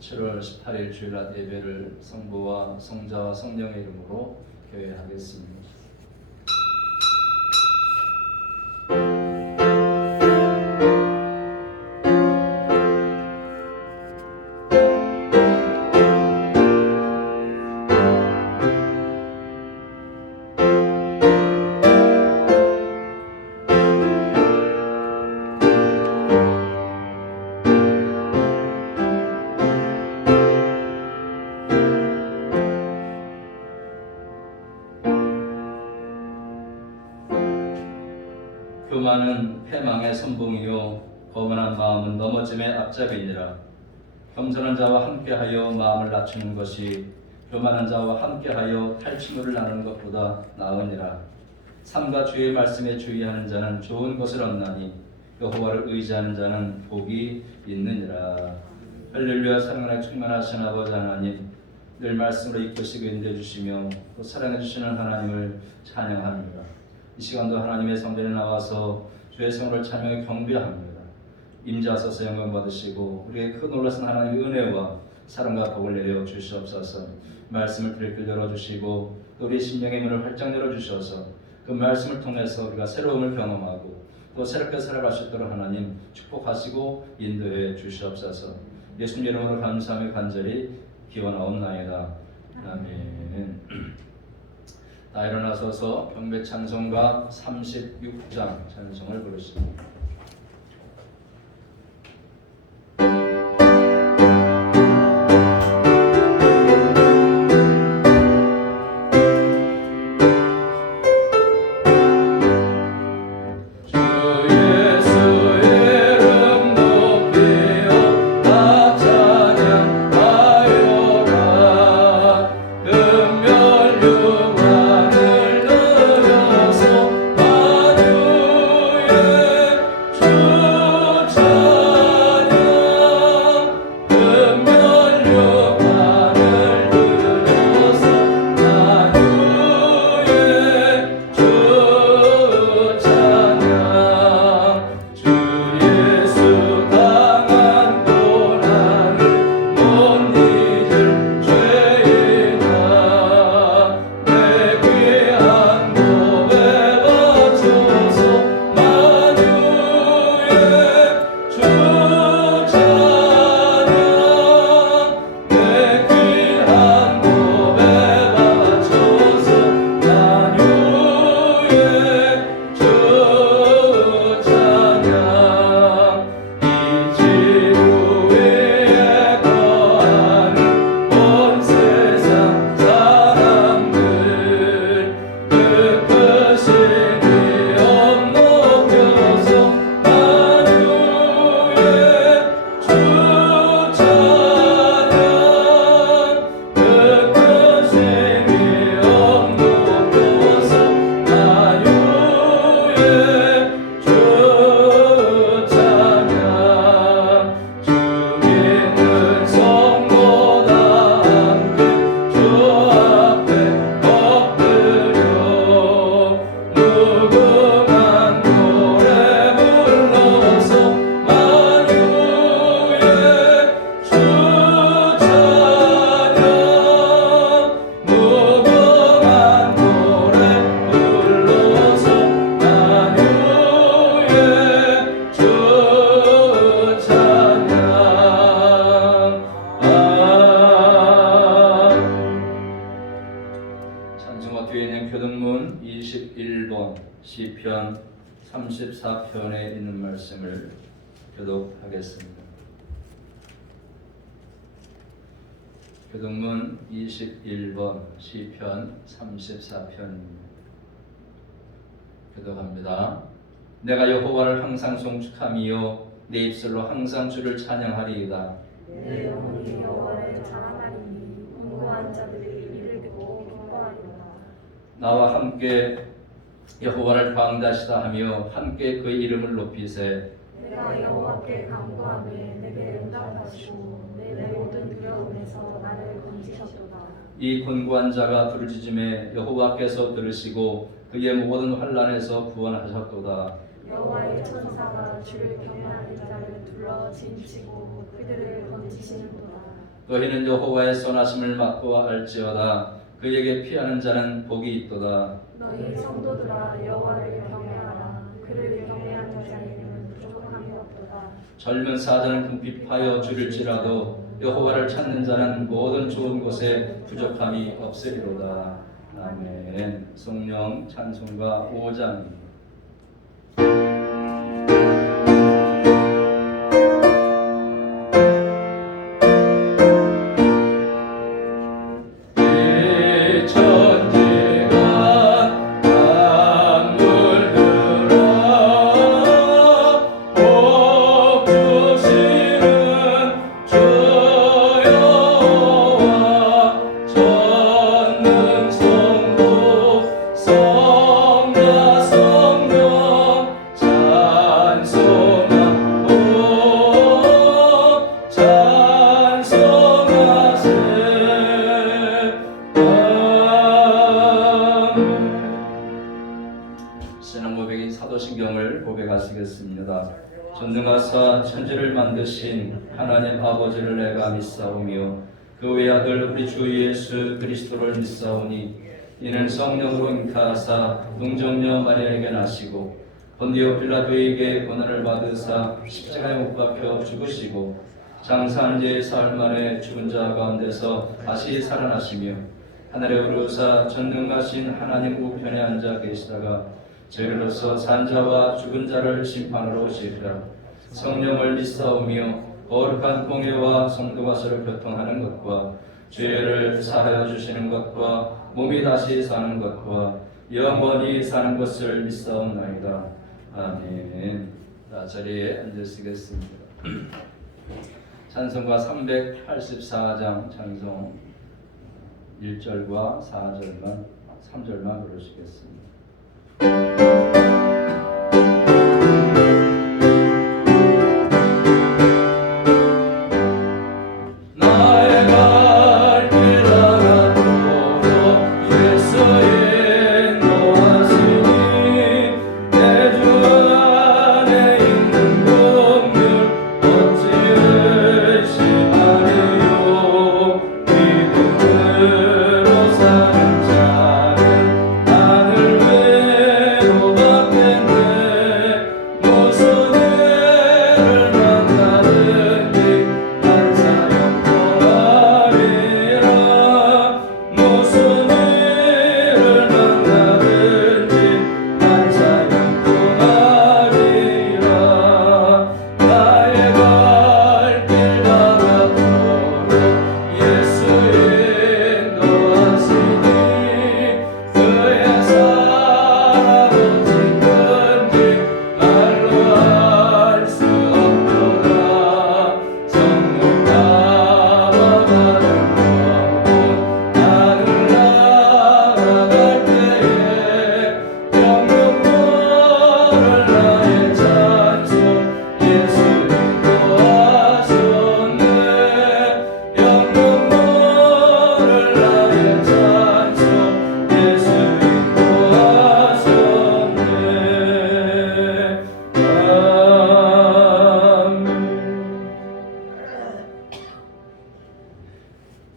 7월 18일 주일날 예배를 성부와 성자와 성령의 이름으로 교회하겠습니다. 교만은 패망의 선봉이요 거만한 마음은 넘어짐의 앞잡이니라. 겸손한 자와 함께하여 마음을 낮추는 것이 교만한 자와 함께하여 탈취물을 나누는 것보다 나으니라. 삼가 주의 말씀에 주의하는 자는 좋은 것을 얻나니 여호와를 의지하는 자는 복이 있느니라. 할렐루야. 사랑하여 충만하신 아버지 하나님, 늘 말씀으로 이끄시고 인도해 주시며 또 사랑해 주시는 하나님을 찬양합니다. 이 시간도 하나님의 성전에 나와서 주의 성을 찬양해 경배합니다. 임재하소서 영광 받으시고 우리에게 큰 놀라신 하나님의 은혜와 사랑과 복을 내려 주시옵소서. 말씀을 들길 열어주시고 또 우리의 심령의 문을 활짝 열어주셔서 그 말씀을 통해서 우리가 새로움을 경험하고 또 새롭게 살아갈 수 있도록 하나님 축복하시고 인도해 주시옵소서. 예수님 이름으로 감사하며 간절히 기원하옵나이다. 아멘. 다 일어나서서 경배 찬송가 36장 찬송을 부르십니다. 시편 34편에 있는 말씀을 교독하겠습니다. 교독문 21번 시편 34편입니다. 교독합니다. 내가 여호와를 항상 송축하며 내 입술로 항상 주를 찬양하리이다. 내 영혼이 여호와를 자랑하리니 공고한 자들이 이를 듣고 기뻐하리로다. 나와 함께 여호와를 광대하시다 하며 함께 그의 이름을 높이세. 내가 여호와께 간구하며 내게 응답하시고 내 모든 두려움에서 나를 건지셨도다. 이 곤고한 자가 부르짖음에 여호와께서 들으시고 그의 모든 환난에서 구원하셨도다. 여호와의 천사가 주를 경외하는 자를 둘러 진치고 그들을 건지시는도다. 너희는 여호와의 선하심을 맛보아 알지어다. 그에게 피하는 자는 복이 있도다. 너희 성도들아 여호와를 경외하라. 그를 경외하는 자에게는 부족함이 없도다. 젊은 사자는 궁핍하여 줄일지라도 여호와를 찾는 자는 모든 좋은 곳에 부족함이 없으리로다. 아멘. 성령 찬송가 5장입니다. 신앙 고백인 사도신경을 고백하시겠습니다. 전능하사 천지를 만드신 하나님 아버지를 내가 믿사오며 그 외아들 우리 주 예수 그리스도를 믿사오니 이는 성령으로 잉타하사 동정녀 마리아에게 나시고 본디오 빌라도에게 고난을 받으사 십자가에 못 박혀 죽으시고 장사한 지 사흘 만에 죽은 자 가운데서 다시 살아나시며 하늘에 오르사 전능하신 하나님 우편에 앉아 계시다가 저희로서 산자와 죽은 자를 심판하러 오시리라. 성령을 믿사오며 거룩한 공예와 성도가 서로 교통하는 것과 죄를 사하여 주시는 것과 몸이 다시 사는 것과 영원히 사는 것을 믿사옵나이다. 아멘. 자, 자리에 앉으시겠습니다. 찬송가 384장 찬송 1절과 4절만 3절만 부르시겠습니다.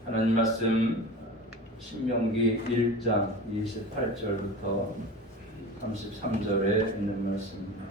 하나님 말씀 신명기 1장 28절부터 33절에 있는 말씀입니다.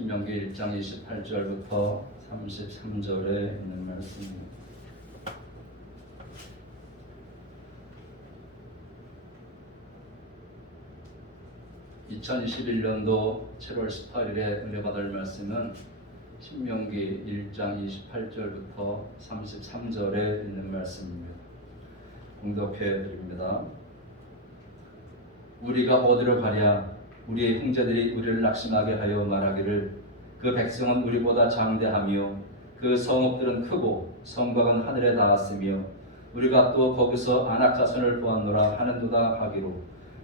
신명기 1장 28절부터 33절에 있는 말씀입니다. (2021년도 7월 18일에 은혜받을 말씀은 신명기 1장 28절부터 33절에 있는 말씀입니다. 공독해 드립니다. 우리가 어디로 가랴? 우리의 형제들이 우리를 낙심하게 하여 말하기를 그 백성은 우리보다 장대하며 그 성읍들은 크고 성곽은 하늘에 닿았으며 우리가 또 거기서 아낙 자손을 보았노라 하는도다 하기로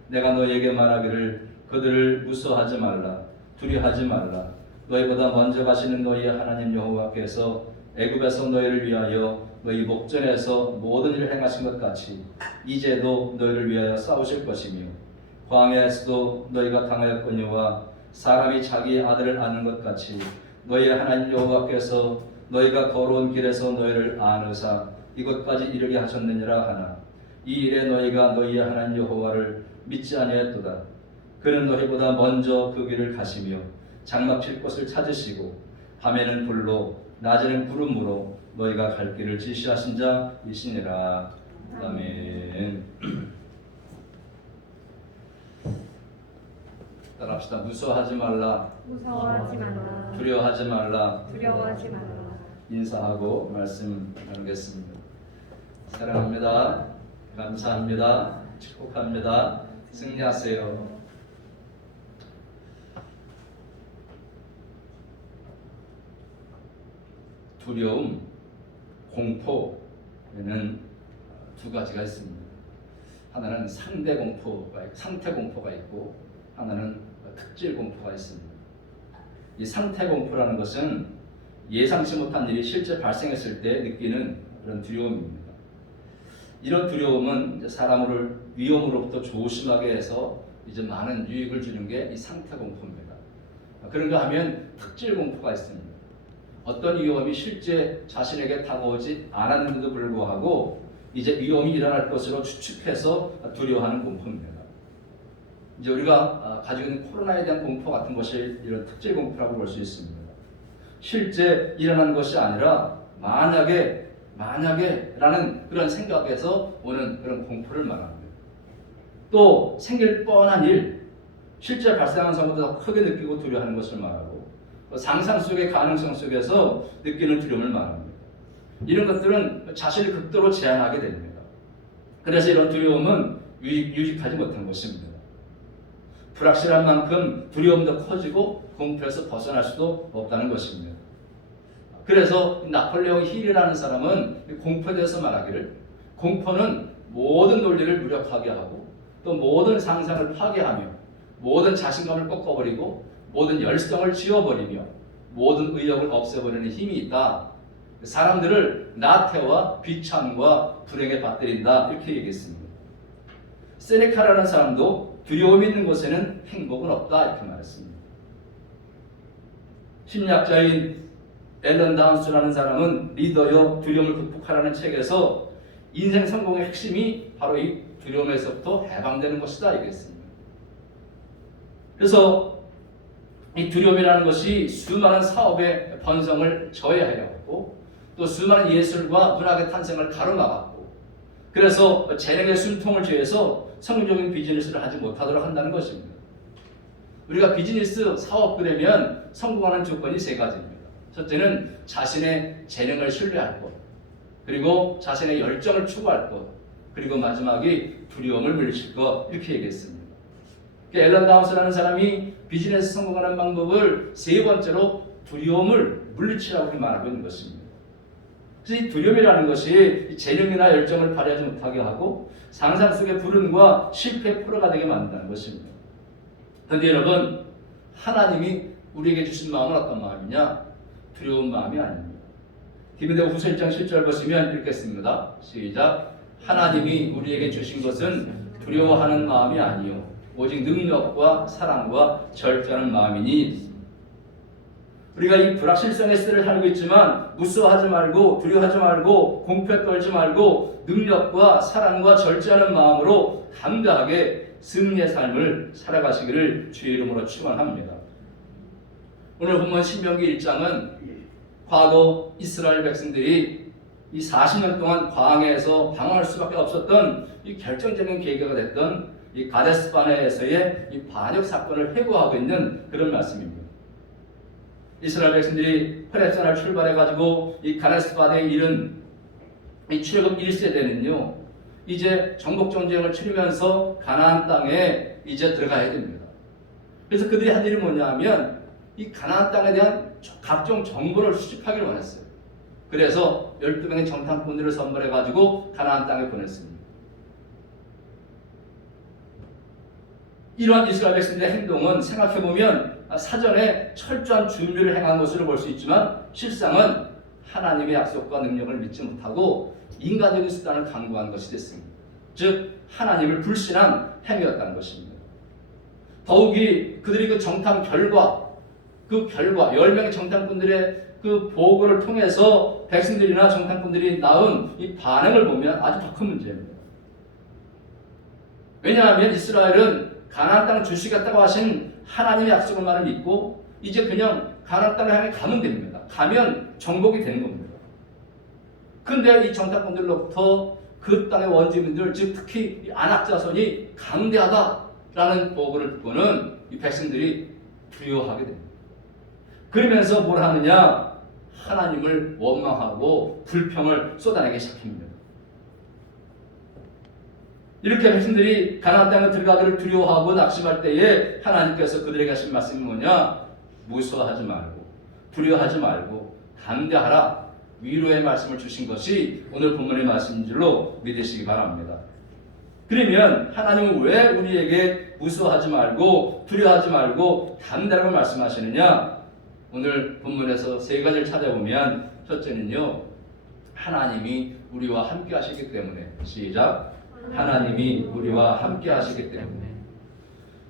내가 너희에게 말하기를 그들을 무서워하지 말라 두려워하지 말라 너희보다 먼저 가시는 너희의 하나님 여호와께서 애굽에서 너희를 위하여 너희 목전에서 모든 일을 행하신 것 같이 이제도 너희를 위하여 싸우실 것이며 광야에서도 너희가 당하였거니와 사람이 자기 아들을 아는 것 같이 너희의 하나님 여호와께서 너희가 걸어온 길에서 너희를 아느사 이곳까지 이르게 하셨느니라 하나 이 일에 너희가 너희의 하나님 여호와를 믿지 아니하였도다. 그는 너희보다 먼저 그 길을 가시며 장막칠 곳을 찾으시고 밤에는 불로 낮에는 구름으로 너희가 갈 길을 지시하신 자이시니라. 아멘. 따라합시다. 무서워하지 말라. 무서워하지 말라. 두려워하지 말라. 두려워하지 말라. 인사하고 말씀 나누겠습니다. 사랑합니다. 감사합니다. 축복합니다. 승리하세요. 두려움, 공포에는 두 가지가 있습니다. 하나는 상대 공포가 있고 하나는 특질 공포가 있습니다. 이 상태 공포라는 것은 예상치 못한 일이 실제 발생했을 때 느끼는 그런 두려움입니다. 이런 두려움은 이제 사람을 위험으로부터 조심하게 해서 이제 많은 유익을 주는 게 이 상태 공포입니다. 그런가 하면 특질 공포가 있습니다. 어떤 위험이 실제 자신에게 다가오지 않았는데도 불구하고 이제 위험이 일어날 것으로 추측해서 두려워하는 공포입니다. 이제 우리가 가지고 있는 코로나에 대한 공포 같은 것이 이런 특질 공포라고 볼 수 있습니다. 실제 일어난 것이 아니라 만약에라는 그런 생각에서 오는 그런 공포를 말합니다. 또 생길 뻔한 일, 실제 발생한 상황보다 더 크게 느끼고 두려워하는 것을 말하고 상상 속의 가능성 속에서 느끼는 두려움을 말합니다. 이런 것들은 자신을 극도로 제한하게 됩니다. 그래서 이런 두려움은 유익하지 못한 것입니다. 불확실한 만큼 두려움도 커지고 공포에서 벗어날 수도 없다는 것입니다. 그래서 나폴레옹 힐이라는 사람은 공포에 대해서 말하기를 공포는 모든 논리를 무력하게 하고 또 모든 상상을 파괴하며 모든 자신감을 꺾어버리고 모든 열성을 지워버리며 모든 의욕을 없애버리는 힘이 있다. 사람들을 나태와 비참과 불행에 받들인다. 이렇게 얘기했습니다. 세네카라는 사람도 두려움이 있는 곳에는 행복은 없다. 이렇게 말했습니다. 심리학자인 앨런 다운스라는 사람은 리더여 두려움을 극복하라는 책에서 인생 성공의 핵심이 바로 이 두려움에서부터 해방되는 것이다. 얘기했습니다. 그래서 이 두려움이라는 것이 수많은 사업의 번성을 저해하였고 또 수많은 예술과 문학의 탄생을 가로막았고 그래서 재능의 숨통을 죄해서 성공적인 비즈니스를 하지 못하도록 한다는 것입니다. 우리가 비즈니스 사업 그러면 성공하는 조건이 세 가지입니다. 첫째는 자신의 재능을 신뢰할 것, 그리고 자신의 열정을 추구할 것, 그리고 마지막이 두려움을 물리칠 것 이렇게 얘기했습니다. 앨런 다운스라는 사람이 비즈니스 성공하는 방법을 세 번째로 두려움을 물리치라고 이렇게 말하고 있는 것입니다. 그래서 이 두려움이라는 것이 재능이나 열정을 발휘하지 못하게 하고 상상 속의 불운과 실패의 포로가 되게 만든다는 것입니다. 그런데 여러분, 하나님이 우리에게 주신 마음은 어떤 마음이냐? 두려운 마음이 아닙니다. 디모데후서 1장 7절 보시면 읽겠습니다. 시작. 하나님이 우리에게 주신 것은 두려워하는 마음이 아니요 오직 능력과 사랑과 절제하는 마음이니. 우리가 이 불확실성의 시대를 살고 있지만 무서워하지 말고 두려워하지 말고 공포에 떨지 말고 능력과 사랑과 절제하는 마음으로 담대하게 승리의 삶을 살아가시기를 주의 이름으로 축원합니다. 오늘 본문 신명기 1장은 과거 이스라엘 백성들이 이 40년 동안 광야에서 방황할 수밖에 없었던 이 결정적인 계기가 됐던 이 가데스 바네에서의 이 반역 사건을 회고하고 있는 그런 말씀입니다. 이스라엘 백성들이 호렙산을 출발해가지고 이 가데스 바네에 이른 이 출애굽 1세대는요 이제 정복 전쟁을 치르면서 가나안 땅에 이제 들어가야 됩니다. 그래서 그들이 한 일이 뭐냐 하면 이 가나안 땅에 대한 각종 정보를 수집하기를 원했어요. 그래서 12명의 정탐꾼들을 선물해가지고 가나안 땅에 보냈습니다. 이러한 이스라엘 백성들의 행동은 생각해보면 사전에 철저한 준비를 행한 것으로 볼 수 있지만 실상은 하나님의 약속과 능력을 믿지 못하고 인간적인 수단을 강구한 것이 됐습니다. 즉 하나님을 불신한 행위였다는 것입니다. 더욱이 그들이 그 정탐 결과 10명의 정탐꾼들의 그 보고를 통해서 백성들이나 정탐꾼들이 낳은 이 반응을 보면 아주 더 큰 문제입니다. 왜냐하면 이스라엘은 가나안 땅을 주시겠다고 하신 하나님의 약속을만 믿고 이제 그냥 가나안 땅을 향해 가면 됩니다. 가면 정복이 되는 겁니다. 근데 이 정탐꾼들로부터 그 땅의 원주민들, 즉 특히 이 아낙 자손이 강대하다라는 보고를 듣고는 이 백성들이 두려워하게 됩니다. 그러면서 뭘 하느냐? 하나님을 원망하고 불평을 쏟아내기 시작합니다. 이렇게 백성들이 가나안 땅에 들어가기를 두려워하고 낙심할 때에 하나님께서 그들에게 하신 말씀이 뭐냐? 무서워하지 말고 두려워하지 말고 강대하라, 위로의 말씀을 주신 것이 오늘 본문의 말씀인 줄로 믿으시기 바랍니다. 그러면 하나님은 왜 우리에게 무서워하지 말고 두려워하지 말고 강대하라고 말씀하시느냐? 오늘 본문에서 세 가지를 찾아보면 첫째는요, 하나님이 우리와 함께 하시기 때문에. 시작. 하나님이 우리와 함께 하시기 때문에.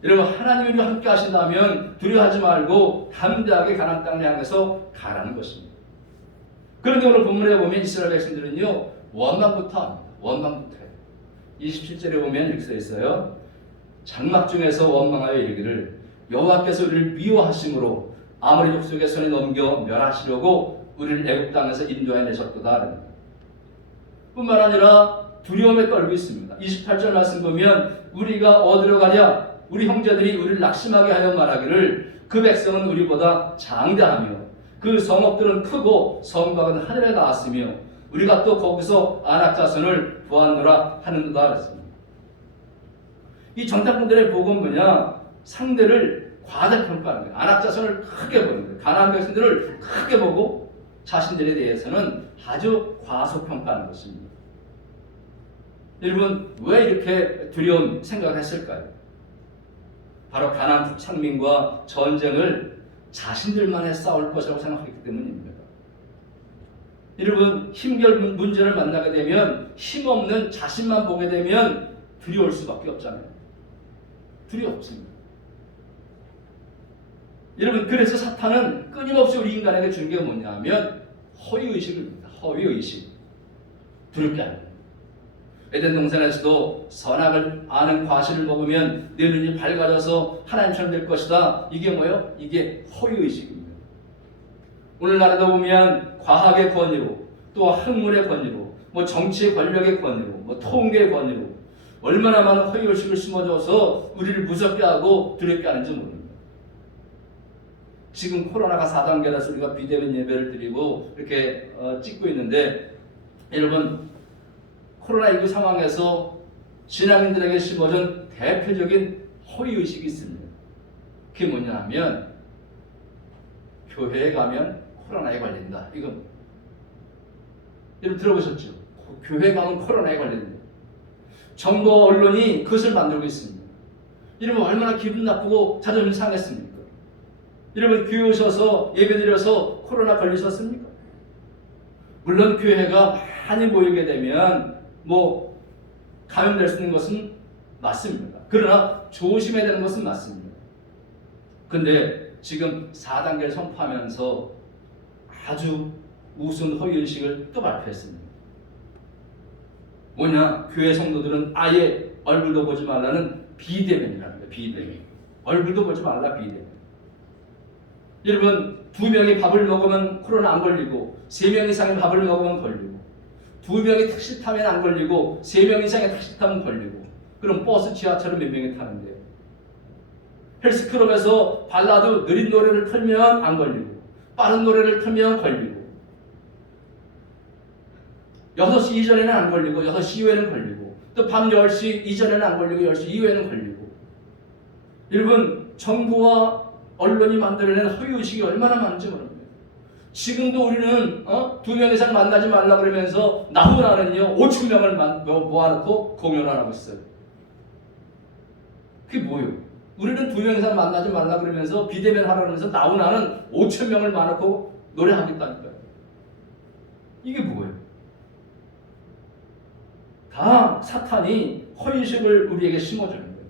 여러분, 하나님이 우리와 함께 하신다면 두려워하지 말고 담대하게 가나안 땅을 향해서 가라는 것입니다. 그런데 오늘 본문에 보면 이스라엘 백성들은요, 원망부터 합니다. 원망부터 해요. 27절에 보면 이렇게 써 있어요. 장막 중에서 원망하여 이르기를 여호와께서 우리를 미워하심으로 아모리 족속의 손에 넘겨 멸하시려고 우리를 애굽 땅에서 인도해 내셨도다. 뿐만 아니라 두려움에 떨고 있습니다. 28절 말씀 보면 우리가 어디로 가랴? 우리 형제들이 우리를 낙심하게 하여 말하기를 그 백성은 우리보다 장대하며 그 성읍들은 크고 성곽은 하늘에 닿았으며 우리가 또 거기서 아낙 자손을 보았노라 하는도다 그랬습니다. 이 정탐꾼들의 복은 뭐냐? 상대를 과대평가하는 거예요. 아낙 자손을 크게 보는 거예요. 가나안 백성들을 크게 보고 자신들에 대해서는 아주 과소평가하는 것입니다. 여러분, 왜 이렇게 두려운 생각을 했을까요? 바로 가나안 북창민과 전쟁을 자신들만에 싸울 것이라고 생각했기 때문입니다. 여러분, 힘겨운 문제를 만나게 되면 힘없는 자신만 보게 되면 두려울 수밖에 없잖아요. 두려웠습니다. 여러분, 그래서 사탄은 끊임없이 우리 인간에게 준 게 뭐냐면 허위의식입니다. 허위의식. 두렵게 하는 거예요. 에덴 동산에서도 선악을 아는 과실을 먹으면 내 눈이 밝아져서 하나님처럼 될 것이다. 이게 뭐예요? 이게 허위의식입니다. 오늘날에도 보면 과학의 권위로, 또 학문의 권위로, 정치의 권력의 권위로, 통계의 권위로 얼마나 많은 허위의식을 심어줘서 우리를 무섭게 하고 두렵게 하는지 모릅니다. 지금 코로나가 4단계라서 우리가 비대면 예배를 드리고 이렇게 찍고 있는데, 여러분, 코로나19 상황에서 신앙인들에게 심어준 대표적인 허위의식이 있습니다. 그게 뭐냐 하면 교회에 가면 코로나에 걸린다. 이거 여러분 들어보셨죠? 교회에 가면 코로나에 걸린다. 정부와 언론이 그것을 만들고 있습니다. 여러분, 얼마나 기분 나쁘고 자존심 상했습니까? 여러분, 교회 오셔서 예배드려서 코로나 걸리셨습니까? 물론 교회가 많이 모이게 되면 감염될 수 있는 것은 맞습니다. 그러나 조심해야 되는 것은 맞습니다. 근데 지금 4단계를 선포하면서 아주 우스운 허위의식을 또 발표했습니다. 뭐냐? 교회 성도들은 아예 얼굴도 보지 말라는 비대면이라는 거예요. 비대면. 얼굴도 보지 말라, 비대면. 여러분, 2명이 밥을 먹으면 코로나 안 걸리고 3명 이상의 밥을 먹으면 걸리고 2명이 택시 타면 안 걸리고 3명 이상의 택시 타면 걸리고, 그럼 버스 지하철은 몇 명이 타는데, 헬스클럽에서 발라드 느린 노래를 틀면 안 걸리고 빠른 노래를 틀면 걸리고, 6시 이전에는 안 걸리고 6시 이후에는 걸리고, 또 밤 10시 이전에는 안 걸리고 10시 이후에는 걸리고. 여러분, 정부와 언론이 만들어낸 허위의식이 얼마나 많은지 모릅니다. 지금도 우리는 2명 이상 만나지 말라 그러면서 나훈아는요 5천 명을 모아놓고 공연을 하고 있어요. 그게 뭐예요? 우리는 2명 이상 만나지 말라 그러면서 비대면 하라 그러면서 나훈아는 5천 명을 모아놓고 노래하겠다니까요. 이게 뭐예요? 다 사탄이 허위식을 우리에게 심어주는 거예요.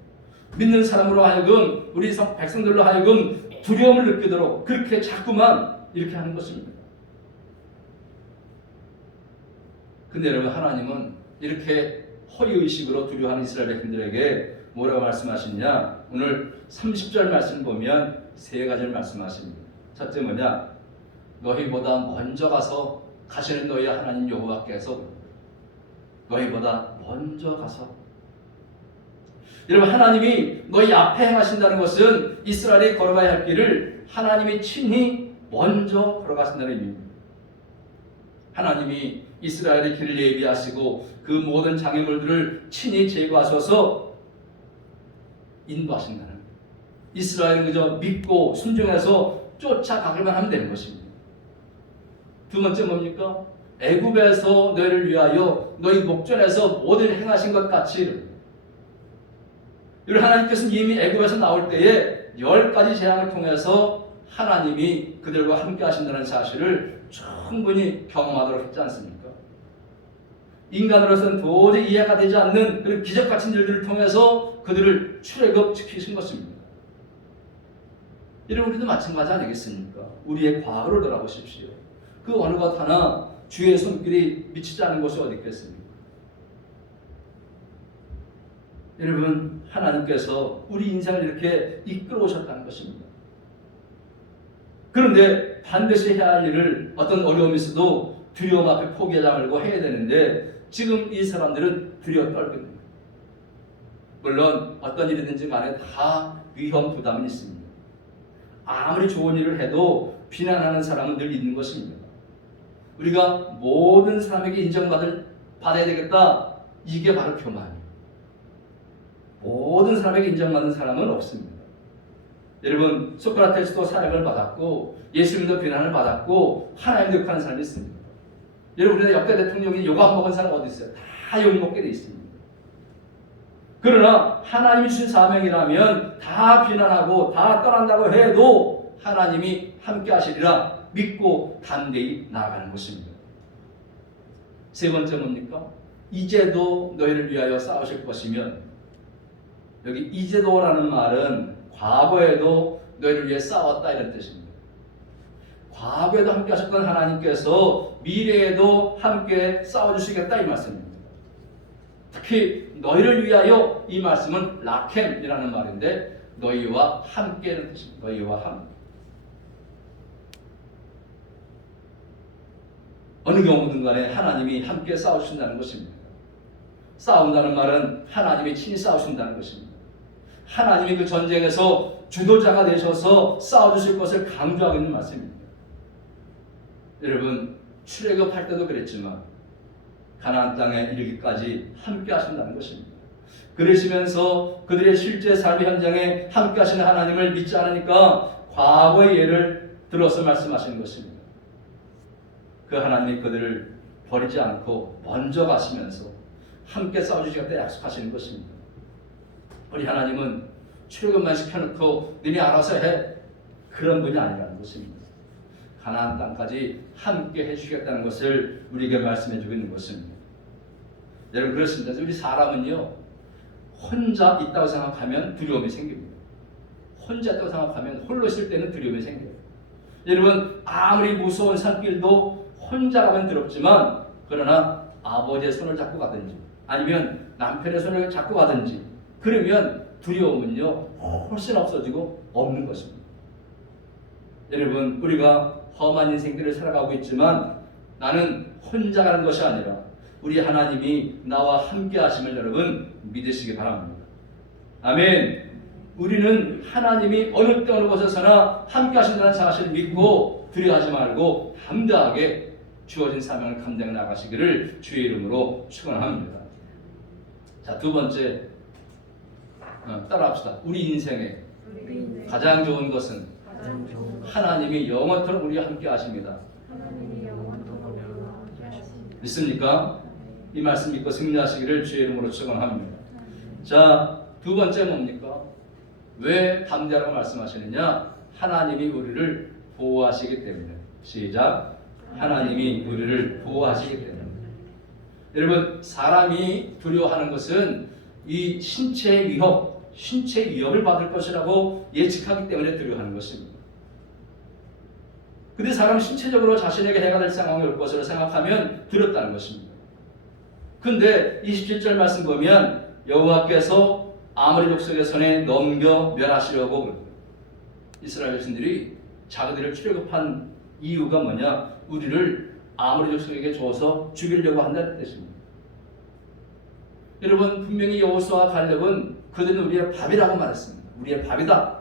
믿는 사람으로 하여금 우리 백성들로 하여금 두려움을 느끼도록 그렇게 자꾸만 이렇게 하는 것입니다. 근데 여러분, 하나님은 이렇게 허위의식으로 두려워하는 이스라엘 백성들에게 뭐라고 말씀하시냐? 오늘 30절 말씀 보면 세 가지를 말씀하십니다. 첫째 뭐냐? 너희보다 먼저 가서 가시는 너희 하나님 여호와께서 너희보다 먼저 가서. 여러분, 하나님이 너희 앞에 행하신다는 것은 이스라엘이 걸어가야 할 길을 하나님이 친히 먼저 걸어가신다는 의미입니다. 하나님이 이스라엘의 길을 예비하시고 그 모든 장애물들을 친히 제거하셔서 인도하신다는 거예요. 이스라엘은 그저 믿고 순종해서 쫓아가기만 하면 되는 것입니다. 두 번째 뭡니까? 애굽에서 너희를 위하여 너희 목전에서 모든 행하신 것 같이. 하나님께서는 이미 애굽에서 나올 때에 10가지 재앙을 통해서 하나님이 그들과 함께 하신다는 사실을 충분히 경험하도록 했지 않습니까? 인간으로서는 도저히 이해가 되지 않는 그런 기적 같은 일들을 통해서 그들을 출애굽시키신 것입니다. 여러분, 우리도 마찬가지 아니겠습니까? 우리의 과거를 돌아보십시오. 그 어느 것 하나 주의 손길이 미치지 않은 곳이 어디 있겠습니까? 여러분, 하나님께서 우리 인생을 이렇게 이끌어 오셨다는 것입니다. 그런데 반드시 해야 할 일을 어떤 어려움이 있어도 두려움 앞에 포기하지 말고 해야 되는데 지금 이 사람들은 두려워 떨거든요. 물론 어떤 일이든지 간에 다 위험 부담이 있습니다. 아무리 좋은 일을 해도 비난하는 사람은 늘 있는 것입니다. 우리가 모든 사람에게 인정받아야 되겠다. 이게 바로 교만이에요. 모든 사람에게 인정받는 사람은 없습니다. 여러분, 소크라테스도 사형을 받았고 예수님도 비난을 받았고 하나님도 욕하는 사람이 있습니다. 여러분, 우리나라 역대 대통령이 욕 안 먹은 사람 어디 있어요? 다 욕먹게 돼 있습니다. 그러나 하나님이 주신 사명이라면 다 비난하고 다 떠난다고 해도 하나님이 함께 하시리라 믿고 담대히 나아가는 것입니다. 세 번째 뭡니까? 이제도 너희를 위하여 싸우실 것이면, 여기 이제도라는 말은 과거에도 너희를 위해 싸웠다 이런 뜻입니다. 과거에도 함께 하셨던 하나님께서 미래에도 함께 싸워주시겠다 이 말씀입니다. 특히 너희를 위하여 이 말씀은 라켐이라는 말인데 너희와 함께라는 뜻입니다. 너희와 함께. 어느 경우든 간에 하나님이 함께 싸우신다는 것입니다. 싸운다는 말은 하나님이 친히 싸우신다는 것입니다. 하나님이 그 전쟁에서 주도자가 되셔서 싸워주실 것을 강조하고 있는 말씀입니다. 여러분, 출애굽할 때도 그랬지만 가나안 땅에 이르기까지 함께 하신다는 것입니다. 그러시면서 그들의 실제 삶의 현장에 함께 하시는 하나님을 믿지 않으니까 과거의 예를 들어서 말씀하시는 것입니다. 그 하나님이 그들을 버리지 않고 먼저 가시면서 함께 싸워주시겠다 약속하시는 것입니다. 우리 하나님은 출애굽만 시켜놓고 너네 알아서 해, 그런 분이 아니라는 것입니다. 가나안 땅까지 함께 해주시겠다는 것을 우리에게 말씀해주고 있는 것입니다. 여러분, 그렇습니다. 우리 사람은요, 혼자 있다고 생각하면 두려움이 생깁니다. 혼자 있다고 생각하면 홀로 있을 때는 두려움이 생겨요. 여러분, 아무리 무서운 산길도 혼자 가면 두렵지만, 그러나 아버지의 손을 잡고 가든지 아니면 남편의 손을 잡고 가든지 그러면 두려움은요 훨씬 없어지고 없는 것입니다. 여러분, 우리가 험한 인생길을 살아가고 있지만 나는 혼자 가는 것이 아니라 우리 하나님이 나와 함께 하심을 여러분 믿으시기 바랍니다. 아멘. 우리는 하나님이 어느 때 어느 곳에서나 함께 하신다는 사실을 믿고 두려워하지 말고 담대하게 주어진 사명을 감당해 나가시기를 주의 이름으로 축원합니다. 자, 두 번째, 따라합시다. 우리 인생에 가장 좋은 것은 하나님이 영원토록 우리와 함께 하십니다. 하나님이 영원토록 함께 하시니 믿습니까? 이 말씀 믿고 승리하시기를 주의 이름으로 축원합니다. 자, 두 번째 뭡니까? 왜 담대하라고 말씀하시느냐? 하나님이 우리를 보호하시기 때문에. 시작. 하나님이 우리를 보호하시기 때문에. 여러분, 사람이 두려워하는 것은 이 신체의 위협을 받을 것이라고 예측하기 때문에 두려워하는 것입니다. 근데 사람 신체적으로 자신에게 해가 될 상황이 올 것으로 생각하면 두렵다는 것입니다. 근데 27절 말씀 보면 여호와께서 아모리 족속의 손에 넘겨 멸하시려고 이스라엘 백성들이 자기들을 출애굽한 이유가 뭐냐? 우리를 아모리 족속에게 줘서 죽이려고 한다는 뜻입니다. 여러분, 분명히 여호수아와 갈렙은 그들은 우리의 밥이라고 말했습니다. 우리의 밥이다.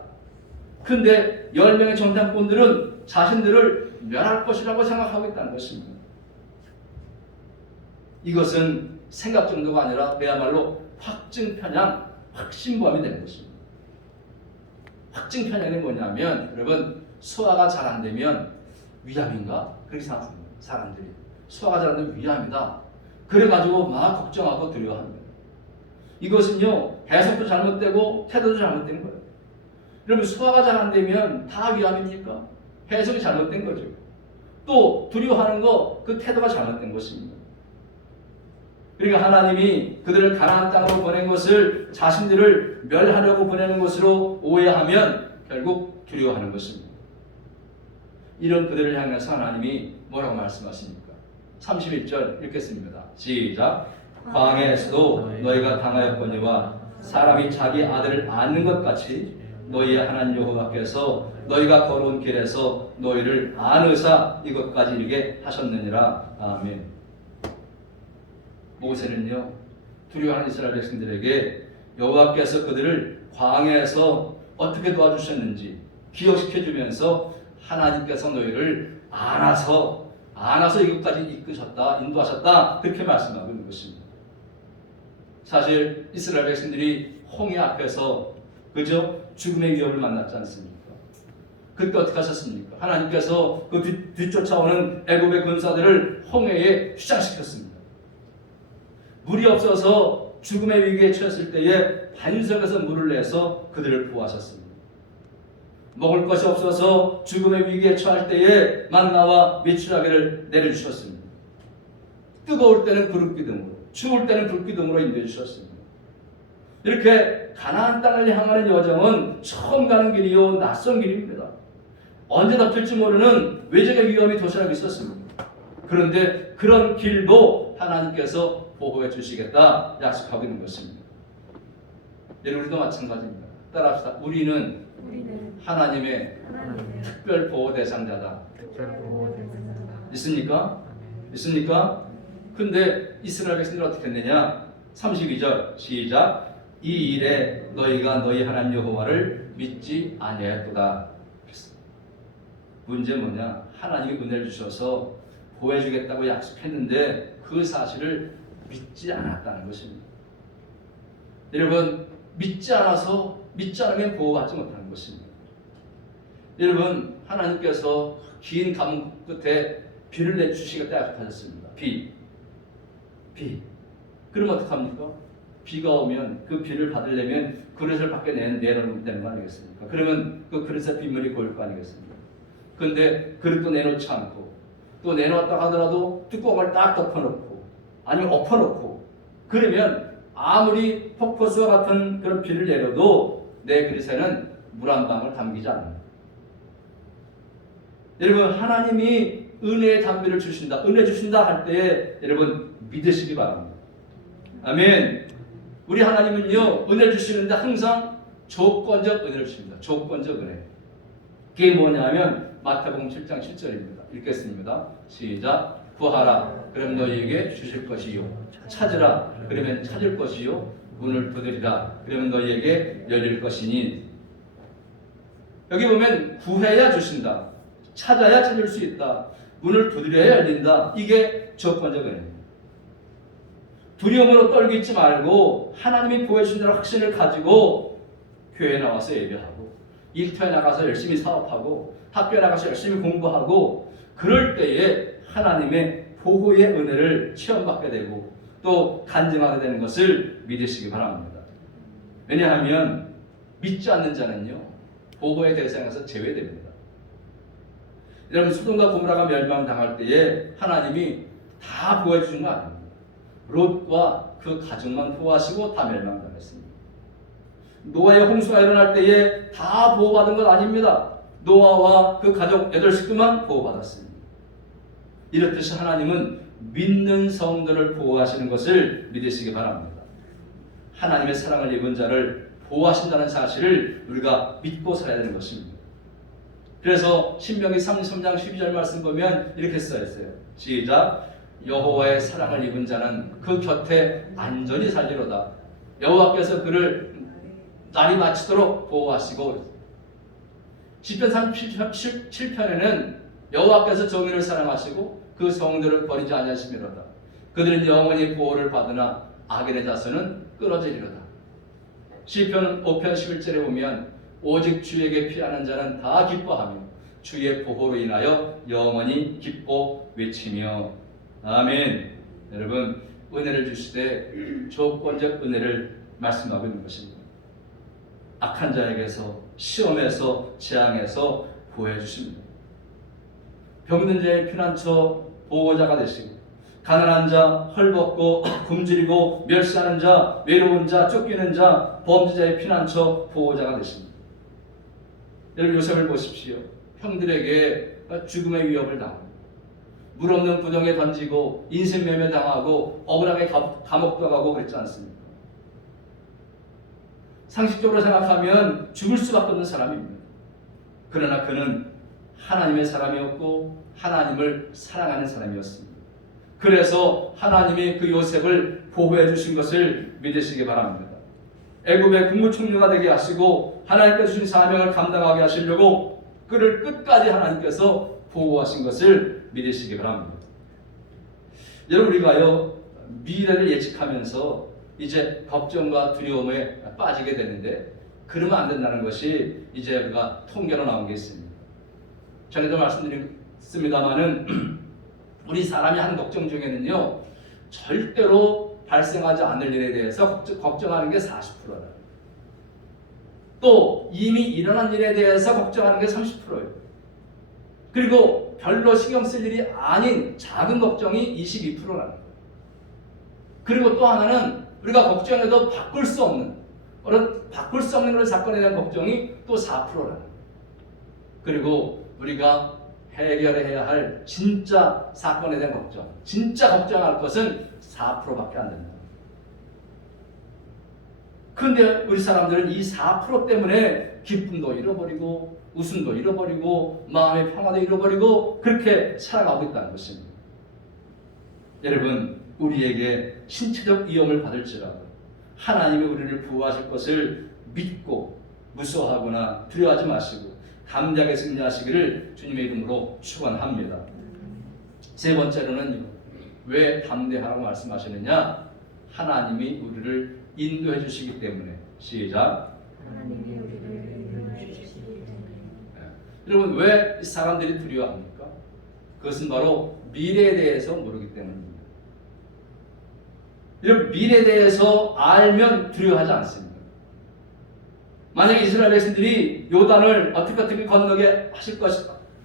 근데 10명의 정탐꾼들은 자신들을 멸할 것이라고 생각하고 있다는 것입니다. 이것은 생각 정도가 아니라 그야말로 확증편향, 확신범이 되는 것입니다. 확증편향이 뭐냐면, 여러분, 소화가 잘 안 되면 위암인가? 그렇게 생각합니다. 사람들이 소화가 잘 안 되면 위암이다. 그래가지고 막 걱정하고 두려워합니다. 이것은요, 해석도 잘못되고 태도도 잘못된 거예요. 여러분, 소화가 잘 안 되면 다 위암입니까? 해석이 잘못된 거죠. 또 두려워하는 거, 그 태도가 잘못된 것입니다. 그러니까 하나님이 그들을 가나안 땅으로 보낸 것을 자신들을 멸하려고 보내는 것으로 오해하면 결국 두려워하는 것입니다. 이런 그들을 향해서 하나님이 뭐라고 말씀하십니까? 31절 읽겠습니다. 시작. 광야에서도 너희가 당하였거니와 사람이 자기 아들을 낳는 것 같이 너희의 하나님 여호와께서 너희가 걸어온 길에서 너희를 안으사 이것까지 이르게 하셨느니라. 아멘. 모세는요, 두려워하는 이스라엘 백성들에게 여호와께서 그들을 광야에서 어떻게 도와주셨는지 기억시켜주면서 하나님께서 너희를 안아서 이것까지 이끄셨다, 인도하셨다, 그렇게 말씀하고 있는 것입니다. 사실 이스라엘 백성들이 홍해 앞에서 그저 죽음의 위협을 만났지 않습니까? 그때 어떻게 하셨습니까? 하나님께서 그 뒤쫓아오는 애굽의 군사들을 홍해에 휘장시켰습니다. 물이 없어서 죽음의 위기에 처했을 때에 반석에서 물을 내서 그들을 구하셨습니다. 먹을 것이 없어서 죽음의 위기에 처할 때에 만나와 메추라기를 내려주셨습니다. 뜨거울 때는 구름기둥으로, 추울 때는 불기둥으로 인도해 주셨습니다. 이렇게 가나안 땅을 향하는 여정은 처음 가는 길이요, 낯선 길입니다. 언제 덮칠지 모르는 외적의 위험이 도시락에 있었습니다. 그런데 그런 길도 하나님께서 보호해 주시겠다 약속하고 있는 것입니다. 우리도 마찬가지입니다. 따라합시다. 우리는 하나님의 특별 보호 대상자다. 있습니까? 있습니까? 근데 이스라엘 백성들 어떻게 했느냐? 32절 시작. 이 일에 너희가 너희 하나님 여호와를 믿지 아니하였도다. 문제 뭐냐? 하나님이 은혜를 주셔서 보호해 주겠다고 약속했는데 그 사실을 믿지 않았다는 것입니다. 여러분, 믿지 않으면 보호받지 못하는 것입니다. 여러분, 하나님께서 긴 가뭄 끝에 비를 내주시겠다 약속하셨습니다. 비. 그럼 어떡합니까? 비가 오면 그 비를 받으려면 그릇을 밖에 내놓으면 되는 거 아니겠습니까? 그러면 그 그릇에 빗물이 고일 거 아니겠습니까? 그런데 그릇도 내놓지 않고 또 내놓았다 하더라도 뚜껑을 딱 덮어놓고 아니면 엎어놓고 그러면 아무리 폭포수와 같은 그런 비를 내려도 내 그릇에는 물 한 방울 담기지 않는다. 여러분, 하나님이 은혜의 담비를 주신다, 은혜 주신다 할 때에 여러분 믿으시기 바랍니다. 아멘. 우리 하나님은요, 은혜 주시는데 항상 조건적 은혜를 주십니다. 조건적 은혜. 그게 뭐냐면 마태복음 7장 7절입니다. 읽겠습니다. 시작. 구하라, 그럼 너희에게 주실 것이요. 찾으라, 그러면 찾을 것이요. 문을 두드리라, 그러면 너희에게 열릴 것이니. 여기 보면 구해야 주신다, 찾아야 찾을 수 있다, 문을 두드려야 열린다. 이게 조건적 은혜입니다. 두려움으로 떨고 있지 말고 하나님이 보호해 주신다는 확신을 가지고 교회에 나와서 예배하고 일터에 나가서 열심히 사업하고 학교에 나가서 열심히 공부하고 그럴 때에 하나님의 보호의 은혜를 체험받게 되고 또 간증하게 되는 것을 믿으시기 바랍니다. 왜냐하면 믿지 않는 자는요, 보호의 대상에서 제외됩니다. 여러분, 소돔과 고모라가 멸망당할 때에 하나님이 다 보호해 주신 거 아닙니다. 롯과 그 가족만 보호하시고 다 멸망당했습니다. 노아의 홍수가 일어날 때에 다 보호받은 것 아닙니다. 노아와 그 가족 8식구만 보호받았습니다. 이렇듯이 하나님은 믿는 성도를 보호하시는 것을 믿으시기 바랍니다. 하나님의 사랑을 입은 자를 보호하신다는 사실을 우리가 믿고 살아야 되는 것입니다. 그래서 신명기 33장 12절 말씀 보면 이렇게 써 있어요. 시작. 여호와의 사랑을 입은 자는 그 곁에 안전히 살리로다. 여호와께서 그를 날이 마치도록 보호하시고. 시편 37편에는 여호와께서 정의를 사랑하시고 그 성도를 버리지 아니하시미로다. 그들은 영원히 보호를 받으나 악인의 자손은 끊어지리로다. 시편 5편 11절에 보면 오직 주에게 피하는 자는 다 기뻐하며 주의 보호로 인하여 영원히 기뻐 외치며. 아멘. 여러분, 은혜를 주시되 조건적 은혜를 말씀하고 있는 것입니다. 악한 자에게서, 시험에서, 재앙에서 보호해 주십니다. 병든 자의 피난처 보호자가 되시고, 가난한 자, 헐벗고 굶주리고 멸시하는 자, 외로운 자, 쫓기는 자, 범죄자의 피난처 보호자가 되십니다. 여러분, 요셉을 보십시오. 형들에게 죽음의 위협을 당합니다. 물 없는 구덩이에 던지고 인생매매 당하고 억울하게 감옥도 가고 그랬지 않습니까? 상식적으로 생각하면 죽을 수밖에 없는 사람입니다. 그러나 그는 하나님의 사람이었고 하나님을 사랑하는 사람이었습니다. 그래서 하나님이 그 요셉을 보호해 주신 것을 믿으시기 바랍니다. 애굽의 국무총리가 되게 하시고 하나님께서 주신 사명을 감당하게 하시려고 그를 끝까지 하나님께서 보호하신 것을 믿으시기 바랍니다. 여러분, 우리가요, 미래를 예측하면서 이제 걱정과 두려움에 빠지게 되는데 그러면 안 된다는 것이 이제 우리가 통계로 나온 게 있습니다. 전에도 말씀드렸습니다마는 우리 사람이 하는 걱정 중에는요, 절대로 발생하지 않을 일에 대해서 걱정하는 게 40%라. 또 이미 일어난 일에 대해서 걱정하는 게 30%예요. 그리고 별로 신경 쓸 일이 아닌 작은 걱정이 22%라는 거예요. 그리고 또 하나는 우리가 걱정해도 바꿀 수 없는 그런 사건에 대한 걱정이 또 4%라는 거예요. 그리고 우리가 해결해야 할 진짜 사건에 대한 걱정, 진짜 걱정할 것은 4%밖에 안 된다. 그런데 우리 사람들은 이 4% 때문에 기쁨도 잃어버리고 웃음도 잃어버리고 마음의 평화도 잃어버리고 그렇게 살아가고 있다는 것입니다. 여러분, 우리에게 신체적 위험을 받을지라도 하나님이 우리를 보호하실 것을 믿고 무서워하거나 두려워하지 마시고 담대하게 승리하시기를 주님의 이름으로 축원합니다. 세 번째로는 왜 담대하라고 말씀하시느냐? 하나님이 우리를 인도해 주시기 때문에. 시작. 하나님이 우리를 인도해 주시기 때문에. 여러분, 왜 사람들이 두려워합니까? 그것은 바로 미래에 대해서 모르기 때문입니다. 여러분, 미래에 대해서 알면 두려워하지 않습니다. 만약에 이스라엘 백성들이 요단을 어떻게 건너게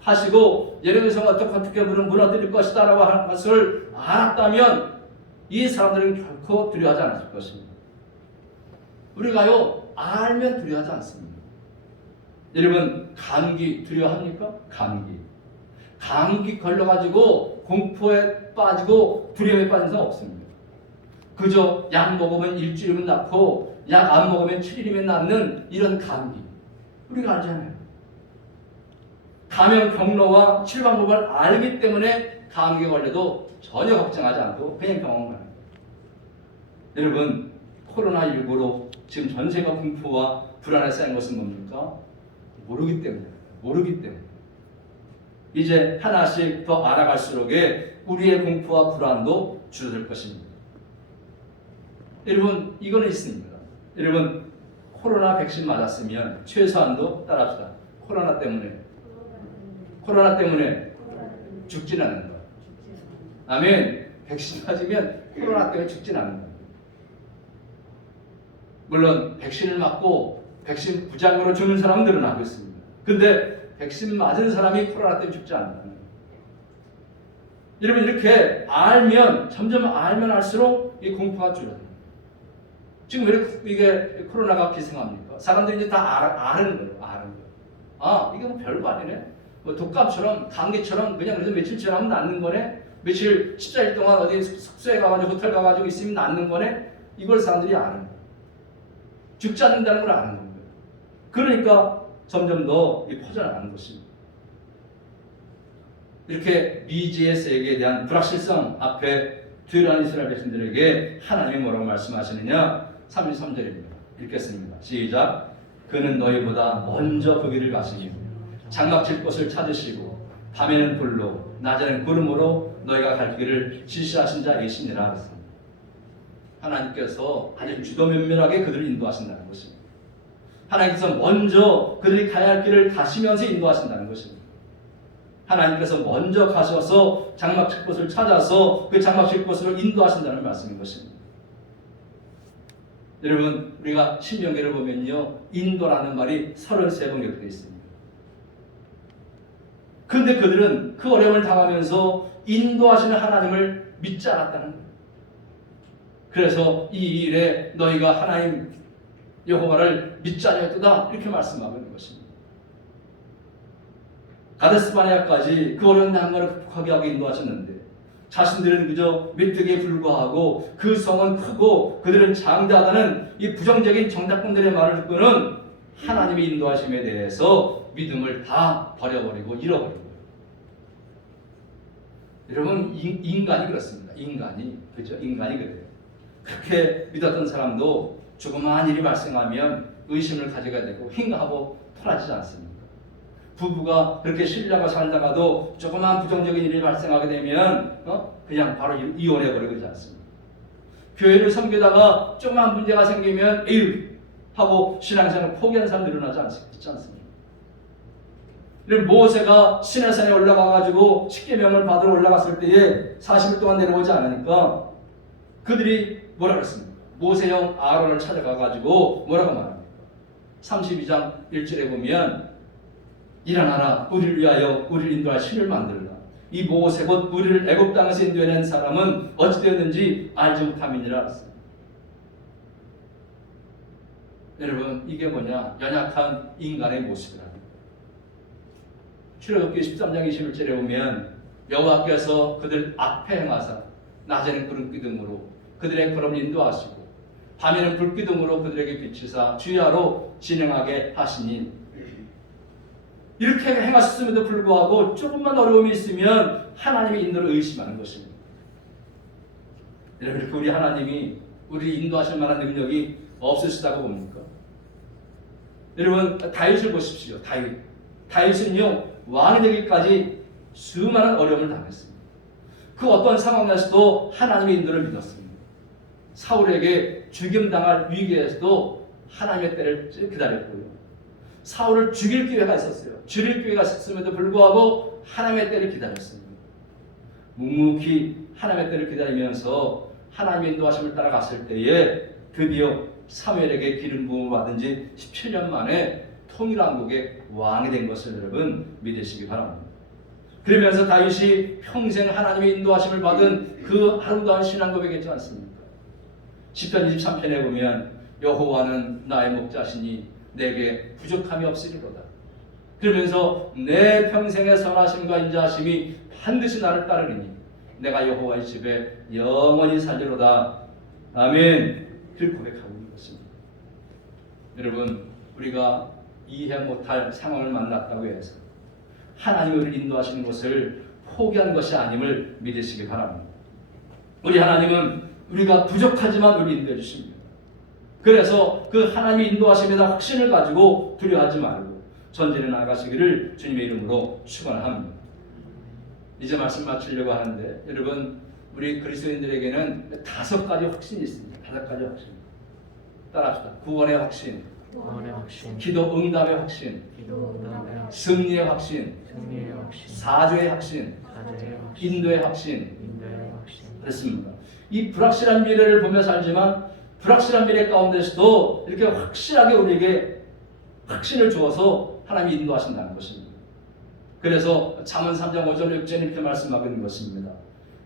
하시고 예루살렘을 어떻게 무너뜨릴 것이다 라고 하는 것을 알았다면 이 사람들은 결코 두려워하지 않았을 것입니다. 우리가요, 알면 두려워하지 않습니다. 여러분, 감기 두려워합니까? 감기 걸려가지고 공포에 빠지고 두려움에 빠진 사람 없습니다. 그저 약 먹으면 일주일이면 낫고 약 안 먹으면 7일이면 낫는 이런 감기 우리가 알잖아요. 감염 경로와 치료 방법을 알기 때문에 감기에 걸려도 전혀 걱정하지 않고 그냥 병원 가는 거예요. 여러분, 코로나19로 지금 전 세계가 공포와 불안에 쌓인 것은 뭡니까? 모르기 때문에. 이제 하나씩 더 알아갈수록에 우리의 공포와 불안도 줄어들 것입니다. 여러분, 이거는 있습니다. 여러분, 코로나 백신 맞았으면 최소한도 따라합시다. 코로나 때문에 죽지는 않는 거야. 아멘. 백신 맞으면 코로나 때문에 죽지는 않는 거야. 물론 백신을 맞고 백신 부작용으로 죽는 사람은 늘어나고 있습니다. 근데 백신 맞은 사람이 코로나 때문에 죽지 않는다는 거예요. 여러분 이렇게 알면 점점 알면 알수록 이 공포가 줄어들어요. 지금 왜 이게 코로나가 기승합니까? 사람들이 이제 다 아는 거예요. 아는 거예요. 아 이게 뭐 별거 아니네. 뭐 독감처럼 감기처럼 그냥 그래서 며칠 지나면 낫는 거네. 며칠 14일 동안 어디 숙소에 가가지고 호텔 가가지고 있으면 낫는 거네. 이걸 사람들이 아는 거예요. 죽지 않는다는 걸 아는 거예요. 그러니까 점점 더 퍼져나가는 것입니다. 이렇게 미지의 세계에 대한 불확실성 앞에 두려워하는 이스라엘 백성들에게 하나님이 뭐라고 말씀하시느냐? 33절입니다. 읽겠습니다. 시작. 그는 너희보다 먼저 그 길을 가시니 장막칠 곳을 찾으시고 밤에는 불로 낮에는 구름으로 너희가 갈 길을 지시하신 자이시니라 했습니다. 하나님께서 아주 주도면밀하게 그들을 인도하신다는 것입니다. 하나님께서 먼저 그들이 가야 할 길을 가시면서 인도하신다는 것입니다. 하나님께서 먼저 가셔서 장막칠 곳을 찾아서 그 장막칠 곳으로 인도하신다는 말씀인 것입니다. 여러분 우리가 신명기를 보면요 인도라는 말이 33번 격되어 있습니다. 그런데 그들은 그 어려움을 당하면서 인도하시는 하나님을 믿지 않았다는 거예요. 그래서 이 일에 너희가 하나님 여호와를 믿지 아니하였도다 이렇게 말씀하고 있는 것입니다. 가데스바네아까지 그 어려운 난관을 극복하게 하고 인도하셨는데 자신들은 그저 메뚜기에 불과하고 그 성은 크고 그들은 장대하다는 이 부정적인 정답꾼들의 말을 듣고는 하나님의 인도하심에 대해서 믿음을 다 버려버리고 잃어버린 거예요. 여러분 인간이 그렇습니다. 인간이 그죠? 인간이 그래요. 그렇게 믿었던 사람도 조그마한 일이 발생하면 의심을 가져가야 되고 hin하고 토라지지 않습니다. 부부가 그렇게 신뢰하고 살다가도 조그마한 부정적인 일이 발생하게 되면 그냥 바로 이혼해버리고 그러지 않습니다. 교회를 섬기다가 조그마한 문제가 생기면 에휴 하고 신앙생활을 포기하는 사람 늘어나지 않습니다. 모세가 시내산에 올라가가지고 십계명을 받으러 올라갔을 때에 40일 동안 내려오지 않으니까 그들이 뭐라 그랬습니까? 모세형 아론을 찾아가가지고 뭐라고 말합니까? 32장 1절에 보면 일어나라 우리를 위하여 우리를 인도할 신을 만들라. 이 모세 곧 우리를 애굽 땅에서 인도해낸 사람은 어찌 되었는지 알지 못함이니라. 여러분 이게 뭐냐? 연약한 인간의 모습이랍니다. 출애굽기 13장 21절에 보면 여호와께서 그들 앞에 행하사 낮에는 구름 기둥으로 그들의 걸음을 인도하시고 밤에는 불 기둥으로 그들에게 비치사 주야로 진행하게 하시니 이렇게 행하셨음에도 불구하고 조금만 어려움이 있으면 하나님의 인도를 의심하는 것입니다. 여러분 이렇게 우리 하나님이 우리를 인도하실 만한 능력이 없으시다고 봅니까? 여러분 다윗을 보십시오. 다윗은요 왕이 되기까지 수많은 어려움을 당했습니다. 그 어떤 상황에서도 하나님의 인도를 믿었습니다. 사울에게 죽임당할 위기에서도 하나님의 때를 기다렸고요. 사울을 죽일 기회가 있었어요. 죽일 기회가 있었음에도 불구하고 하나님의 때를 기다렸습니다. 묵묵히 하나님의 때를 기다리면서 하나님의 인도하심을 따라갔을 때에 드디어 사무엘에게 기름 부음을 받은 지 17년 만에 통일왕국의 왕이 된 것을 여러분 믿으시기 바랍니다. 그러면서 다윗이 평생 하나님의 인도하심을 받은 그 아름다운 신앙 고백했지 않습니까? 시편 23편에 보면 여호와는 나의 목자시니 내게 부족함이 없으리로다. 그러면서 내 평생의 선하심과 인자하심이 반드시 나를 따르리니 내가 여호와의 집에 영원히 살리로다. 아멘. 그 고백하고 있는 것입니다. 여러분 우리가 이해 못할 상황을 만났다고 해서 하나님이 우리를 인도하시는 것을 포기한 것이 아님을 믿으시기 바랍니다. 우리 하나님은 우리가 부족하지만 우리 인도해 주십니다. 그래서 그 하나님의 인도하심에 대한 확신을 가지고 두려워하지 말고 전진해 나가시기를 주님의 이름으로 축원합니다. 이제 말씀 마치려고 하는데 여러분 우리 그리스도인들에게는 5가지 확신이 있습니다. 5가지 확신. 따라합시다. 구원의 확신, 기도 응답의 확신, 승리의 확신, 사죄의 확신, 사제의 확신, 인도의 확신. 인도의 확신. 그렇습니다. 이 불확실한 미래를 보며 살지만 불확실한 미래 가운데서도 이렇게 확실하게 우리에게 확신을 주어서 하나님이 인도하신다는 것입니다. 그래서 잠언 3장 5절 6절 이렇게 말씀하고 있는 것입니다.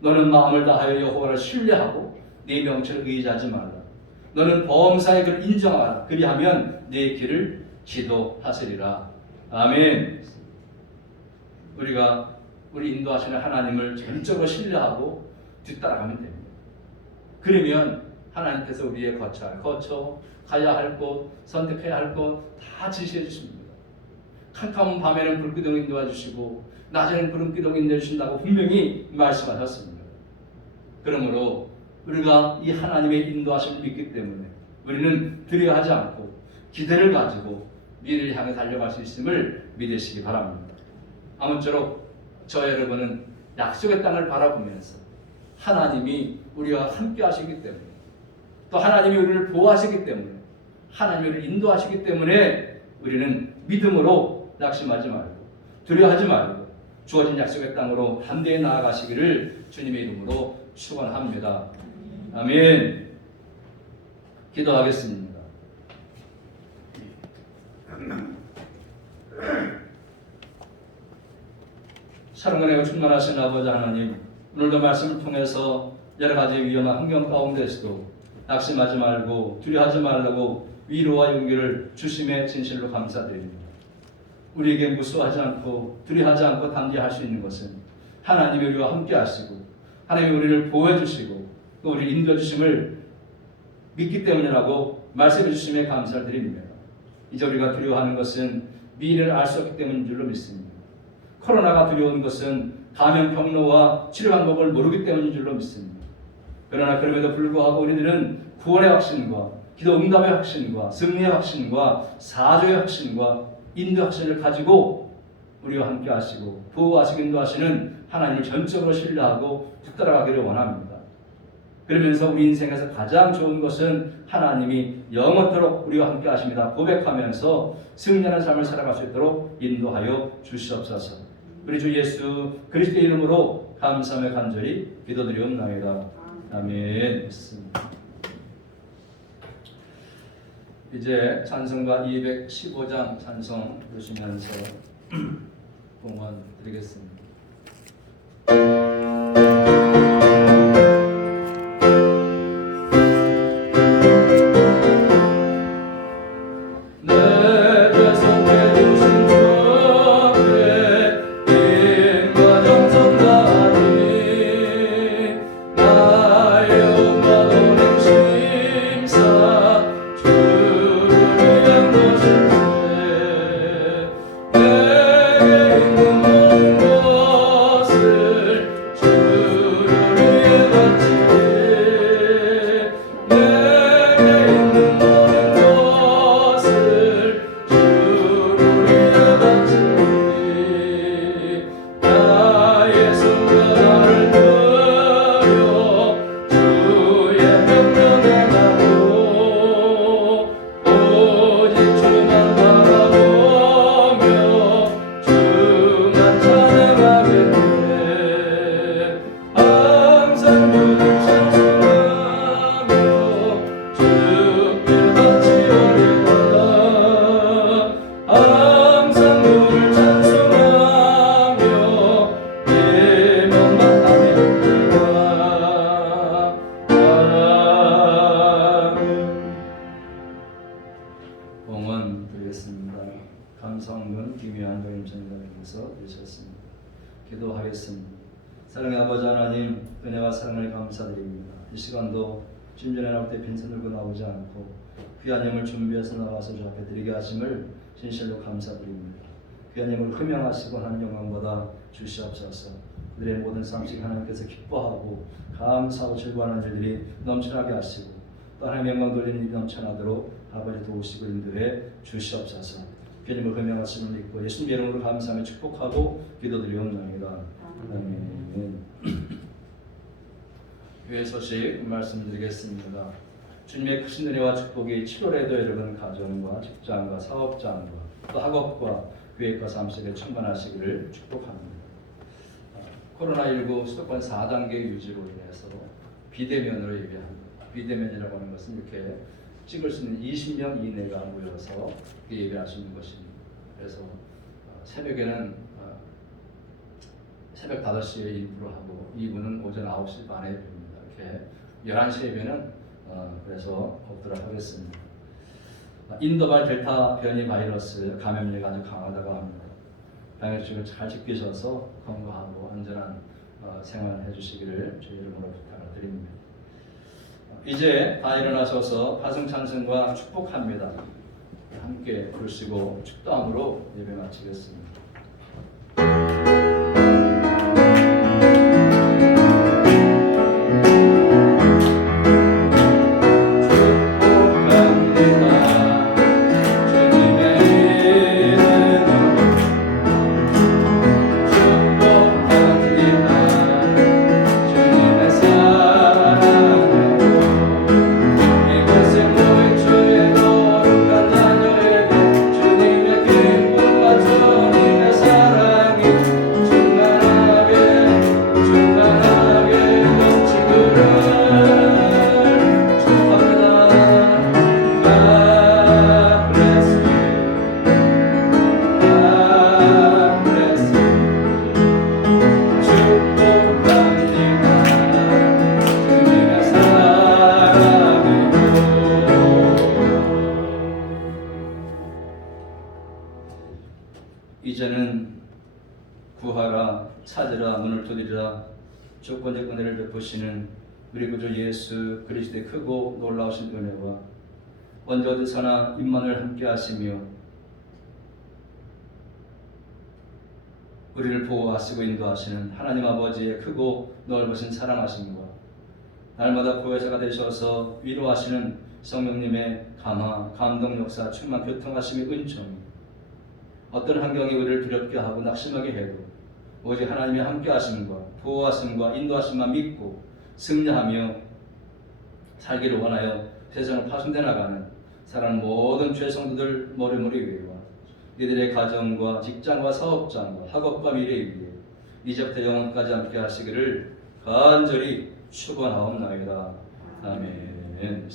너는 마음을 다하여 여호와를 신뢰하고 네 명철을 의지하지 말라. 너는 범사의 그를 인정하라. 그리하면 네 길을 지도하시리라. 아멘. 우리가 우리 인도하시는 하나님을 전적으로 신뢰하고 뒤따라가면 됩니다. 그러면 하나님께서 우리의 거쳐 가야 할 곳, 선택해야 할 곳 다 지시해 주십니다. 캄캄한 밤에는 불기둥 인도해 주시고 낮에는 구름 기둥 인도해 주신다고 분명히 말씀하셨습니다. 그러므로 우리가 이 하나님의 인도하심을 믿기 때문에 우리는 두려워하지 않고 기대를 가지고 미래를 향해 달려갈 수 있음을 믿으시기 바랍니다. 아무쪼록 저 여러분은 약속의 땅을 바라보면서 하나님이 우리와 함께 하시기 때문에 또 하나님이 우리를 보호하시기 때문에 하나님이 우리를 인도하시기 때문에 우리는 믿음으로 낙심하지 말고 두려워하지 말고 주어진 약속의 땅으로 담대히 나아가시기를 주님의 이름으로 축원합니다. 아멘. 기도하겠습니다. 사랑하고 충만하신 아버지 하나님, 오늘도 말씀을 통해서 여러 가지 위험한 환경 가운데서도 낙심하지 말고 두려워하지 말라고 위로와 용기를 주심에 진실로 감사드립니다. 우리에게 무서워하지 않고 두려워하지 않고 담대할 수 있는 것은 하나님이 우리와 함께 하시고 하나님이 우리를 보호해 주시고 또 우리를 인도해 주심을 믿기 때문이라고 말씀해 주심에 감사를 드립니다. 이제 우리가 두려워하는 것은 미래를 알 수 없기 때문인 줄로 믿습니다. 코로나가 두려운 것은 감염 경로와 치료 방법을 모르기 때문인 줄로 믿습니다. 그러나 그럼에도 불구하고 우리들은 구원의 확신과 기도 응답의 확신과 승리의 확신과 사조의 확신과 인도의 확신을 가지고 우리와 함께 하시고 보호하시고 인도하시는 하나님을 전적으로 신뢰하고 뒤따라가기를 원합니다. 그러면서 우리 인생에서 가장 좋은 것은 하나님이 영원토록 우리와 함께 하십니다. 고백하면서 승리하는 삶을 살아갈 수 있도록 인도하여 주시옵소서. 우리 주 예수 그리스도의 이름으로 감사하며 간절히 기도드리옵나이다. 아멘. 이제 찬송가 215장 찬송 부르시면서 봉헌 드리겠습니다. 봉헌 드리겠습니다. 감성문 김희환 교임전사님께서 드리셨습니다. 기도하겠습니다. 사랑의 아버지 하나님, 은혜와 사랑을 감사드립니다. 이 시간도 진전에 나올 때 빈손 들고 나오지 않고 귀한 영을 준비해서 나와서 주 앞에 드리게 하심을 진실로 감사드립니다. 귀한 영을 흠양하시고 하는 영광보다 주시옵소서. 그들의 모든 삶씩 하나님께서 기뻐하고 감사하고 즐거워하는 일들이 넘쳐나게 하시고 또 하나님의 영광 돌리는 일이 넘쳐나도록 아버지 도우시고 인도해 주시옵소서. 주님을 흠양하심을 믿고 예수님 이름으로 감사하며 축복하고 기도드리옵나이다. 아멘. 교회 소식 말씀드리겠습니다. 주님의 크신 은혜와 축복이 7월에도 여러분 가정과 직장과 사업장과 또 학업과 교회과 삶속에 충만하시기를 축복합니다. 코로나19 수도권 4단계 유지로 인해서 비대면으로 예배합니다. 비대면이라고 하는 것은 이렇게 찍을 수 있는 20명 이내가 모여서 예배할 수 있는 것입니다. 그래서 새벽에는 새벽 5시에 1부를 하고 2부는 오전 9시 반에 예배입니다. 이렇게 11시 예배는 그래서 없도록 하겠습니다. 인도발 델타 변이 바이러스 감염력이 아주 강하다고 합니다. 방역수칙을 잘 지키셔서 건강하고 안전한 생활을 해주시기를 주의 이름으로 부탁을 드립니다. 이제 다 일어나셔서 화성찬송과 축복합니다. 함께 부르시고 축도함으로 예배 마치겠습니다. 이제는 구하라 찾으라 문을 두드리라 조건적 은혜를 베푸시는 우리 구주 예수 그리스도의 크고 놀라우신 은혜와 언제 어디서나 임만을 함께 하시며 우리를 보호하시고 인도하시는 하나님 아버지의 크고 넓으신 사랑하심과 날마다 보혜사가 되셔서 위로하시는 성령님의 감화, 감동 역사, 충만 교통하심의 은총이 어떤 환경이 우리를 두렵게 하고 낙심하게 해도 오직 하나님의 함께 하심과 보호하심과 인도하심만 믿고 승리하며 살기를 원하여 세상을 파손돼 나가는 사랑하는 모든 죄 성도들 머리머리 위에와 이들의 가정과 직장과 사업장과 학업과 미래 위에 이제부터 영원까지 함께 하시기를 간절히 축원하옵나이다. 아멘.